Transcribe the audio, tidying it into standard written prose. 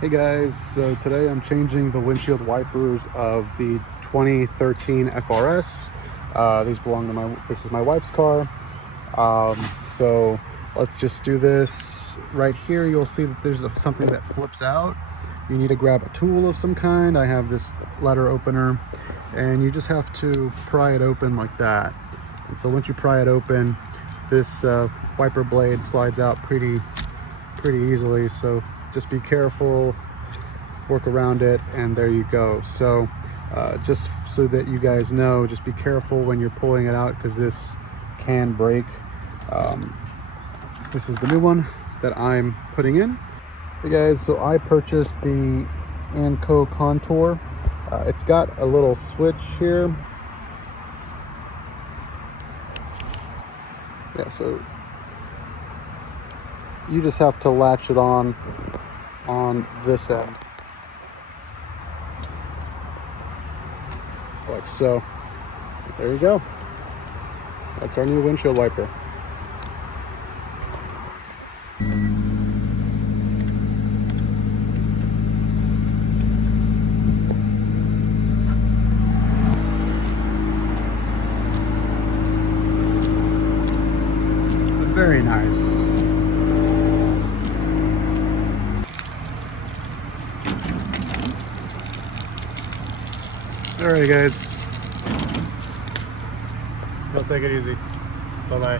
Hey guys, so today I'm changing the windshield wipers of the 2013 FRS. These belong to this is my wife's car. So let's just do this. Right here you'll see that there's something that flips out. You need to grab a tool of some kind. I have this letter opener and you just have to pry it open like that. And so once you pry it open, this wiper blade slides out pretty easily. So just be careful, work around it, and there you go. So just so that you guys know, just be careful when you're pulling it out because this can break. This is the new one that I'm putting in. Hey guys, so I purchased the Anco Contour. It's got a little switch here. Yeah, so you just have to latch it on this end, like so. There you go. That's our new windshield wiper. Very nice. All right, guys. Y'all take it easy. Bye-bye.